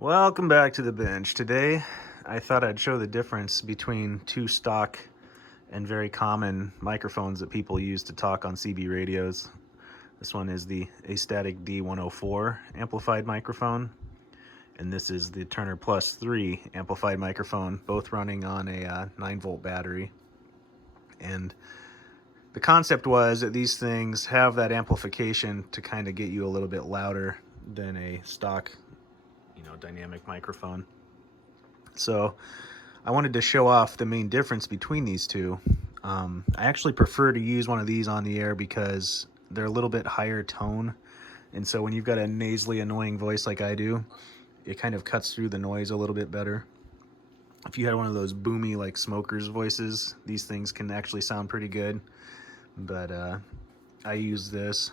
Welcome back to the bench. Today, I thought I'd show the difference between two stock and very common microphones that people use to talk on CB radios. This one is the Astatic D104 amplified microphone, and this is the Turner Plus 3 amplified microphone, both running on a 9-volt battery. And the concept was that these things have that amplification to kind of get you a little bit louder than a stock dynamic microphone. So I wanted to show off the main difference between these two. I actually prefer to use one of these on the air because they're a little bit higher tone, and so when you've got a nasally annoying voice like I do, it kind of cuts through the noise a little bit better. If you had one of those boomy like smokers voices, these things can actually sound pretty good, but I use this.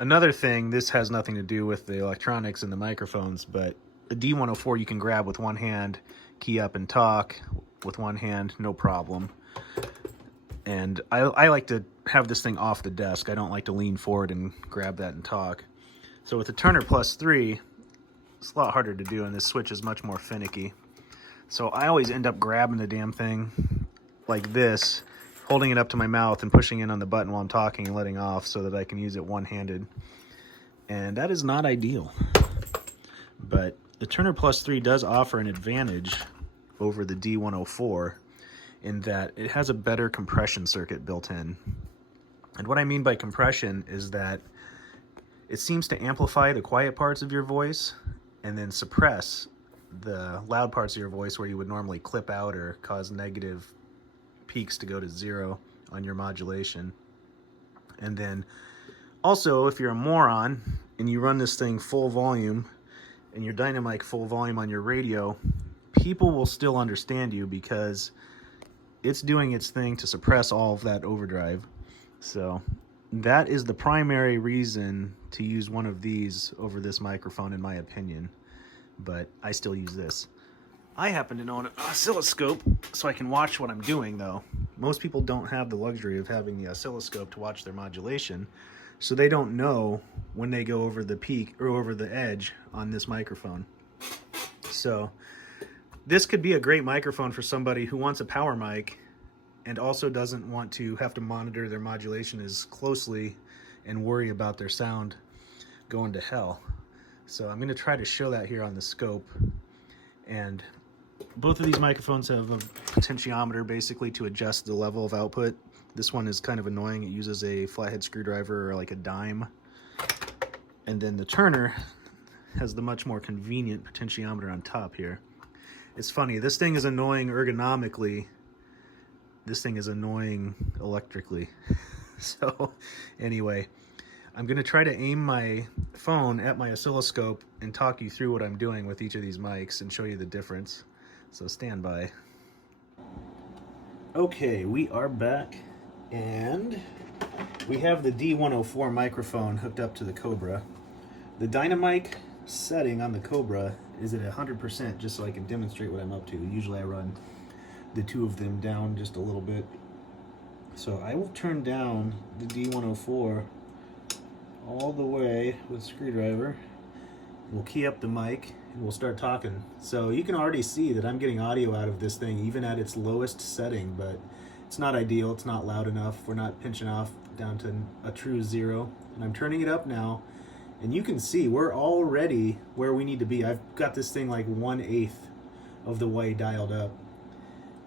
Another thing, this has nothing to do with the electronics and the microphones, but the D104 you can grab with one hand, key up and talk with one hand, no problem. And I like to have this thing off the desk. I don't like to lean forward and grab that and talk. So with the Turner Plus 3, it's a lot harder to do, and this switch is much more finicky. So I always end up grabbing the damn thing like this, holding it up to my mouth and pushing in on the button while I'm talking and letting off so that I can use it one-handed. And that is not ideal. But the Turner Plus 3 does offer an advantage over the D104 in that it has a better compression circuit built in. And what I mean by compression is that it seems to amplify the quiet parts of your voice and then suppress the loud parts of your voice where you would normally clip out or cause negative peaks to go to zero on your modulation. And then also, if you're a moron and you run this thing full volume and your Dynamic full volume on your radio, people will still understand you because it's doing its thing to suppress all of that overdrive. So that is the primary reason to use one of these over this microphone, in my opinion, but I still use this. I happen to own an oscilloscope so I can watch what I'm doing, though. Most people don't have the luxury of having the oscilloscope to watch their modulation, so they don't know when they go over the peak or over the edge on this microphone. So this could be a great microphone for somebody who wants a power mic and also doesn't want to have to monitor their modulation as closely and worry about their sound going to hell. So I'm going to try to show that here on the scope. And both of these microphones have a potentiometer basically to adjust the level of output. This one is kind of annoying. It uses a flathead screwdriver or like a dime. And then the Turner has the much more convenient potentiometer on top here. It's funny, this thing is annoying ergonomically. This thing is annoying electrically. So anyway, I'm going to try to aim my phone at my oscilloscope and talk you through what I'm doing with each of these mics and show you the difference. So stand by. Okay, we are back, and we have the D104 microphone hooked up to the Cobra. The Dynamic setting on the Cobra is at 100%, just so I can demonstrate what I'm up to. Usually I run the two of them down just a little bit. So I will turn down the D104 all the way with a screwdriver. We'll key up the mic and we'll start talking. So you can already see that I'm getting audio out of this thing even at its lowest setting, but it's not ideal, it's not loud enough. We're not pinching off down to a true zero. And I'm turning it up now, and you can see we're already where we need to be. I've got this thing like 1/8 of the way dialed up.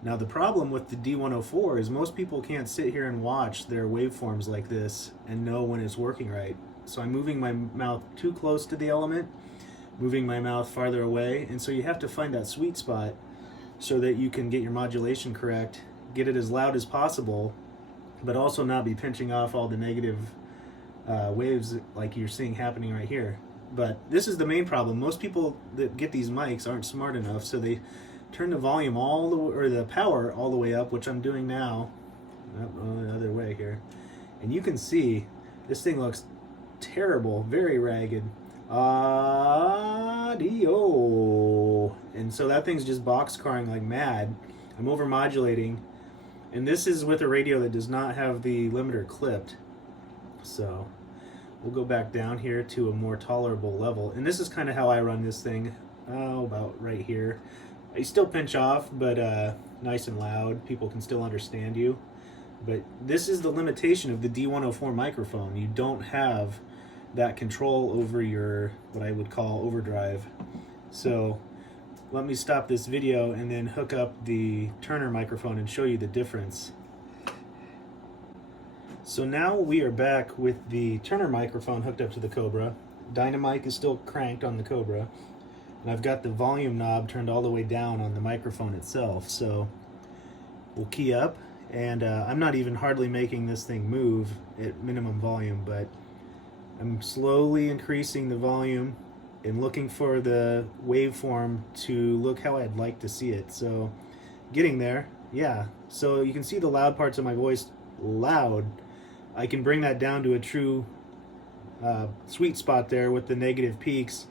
Now the problem with the D104 is most people can't sit here and watch their waveforms like this and know when it's working right. So I'm moving my mouth too close to the element, moving my mouth farther away, and so you have to find that sweet spot so that you can get your modulation correct, get it as loud as possible, but also not be pinching off all the negative waves like you're seeing happening right here. But this is the main problem. Most people that get these mics aren't smart enough, so they turn the volume or the power all the way up, which I'm doing now. The other way here, and you can see this thing looks terrible, very ragged. Audio. And so that thing's just boxcarring like mad. I'm over modulating, and this is with a radio that does not have the limiter clipped. So we'll go back down here to a more tolerable level. And this is kind of how I run this thing. about right here. You still pinch off, but nice and loud. People can still understand you. But this is the limitation of the D104 microphone. You don't have that control over your, what I would call overdrive. So let me stop this video and then hook up the Turner microphone and show you the difference. So now we are back with the Turner microphone hooked up to the Cobra. Dynamic is still cranked on the Cobra. And I've got the volume knob turned all the way down on the microphone itself. So we'll key up. And I'm not even hardly making this thing move at minimum volume, but I'm slowly increasing the volume and looking for the waveform to look how I'd like to see it. So getting there, yeah. So you can see the loud parts of my voice loud. I can bring that down to a true sweet spot there with the negative peaks,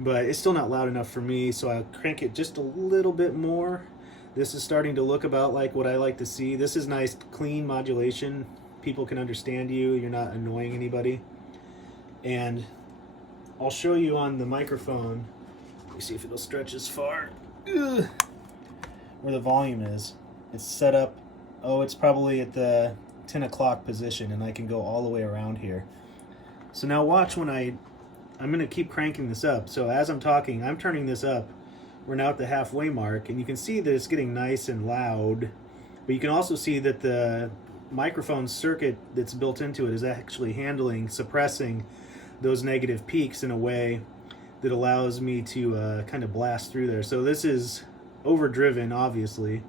but it's still not loud enough for me, so I'll crank it just a little bit more. This is starting to look about like what I like to see. This is nice, clean modulation. People can understand you. You're not annoying anybody. And I'll show you on the microphone. Let me see if it'll stretch as far. Ugh. Where the volume is. It's set up, oh, it's probably at the 10 o'clock position, and I can go all the way around here. So now watch when I'm going to keep cranking this up. So as I'm talking, I'm turning this up. We're now at the halfway mark, and you can see that it's getting nice and loud, but you can also see that the microphone circuit that's built into it is actually suppressing those negative peaks in a way that allows me to kind of blast through there. So this is overdriven, obviously.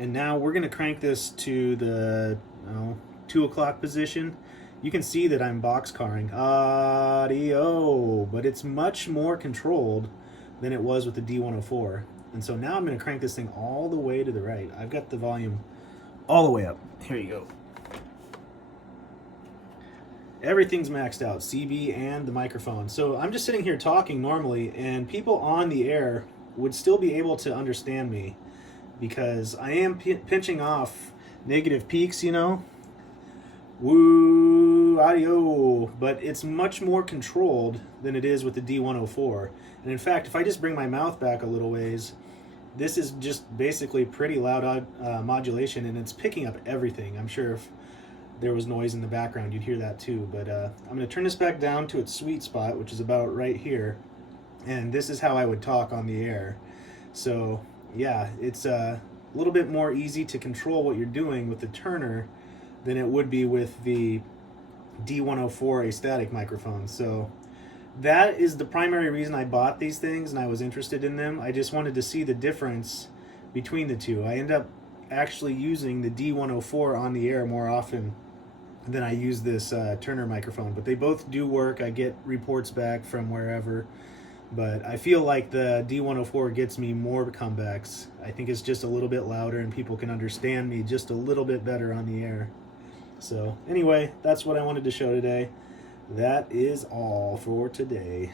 And now we're going to crank this to the 2 o'clock position. You can see that I'm boxcarring audio, but it's much more controlled than it was with the D104. And so now I'm going to crank this thing all the way to the right. I've got the volume all the way up. Here you go. Everything's maxed out, CB and the microphone. So I'm just sitting here talking normally, and people on the air would still be able to understand me because I am pinching off negative peaks, you know. Woo, audio, but it's much more controlled than it is with the D104. And in fact, if I just bring my mouth back a little ways, this is just basically pretty loud modulation, and it's picking up everything. I'm sure if there was noise in the background, you'd hear that too. But I'm going to turn this back down to its sweet spot, which is about right here. And this is how I would talk on the air. So yeah, it's a little bit more easy to control what you're doing with the Turner than it would be with the D104 Astatic microphone. So that is the primary reason I bought these things and I was interested in them. I just wanted to see the difference between the two. I end up actually using the D104 on the air more often than I use this Turner microphone, but they both do work. I get reports back from wherever, but I feel like the D104 gets me more comebacks. I think it's just a little bit louder and people can understand me just a little bit better on the air. So anyway, that's what I wanted to show today. That is all for today.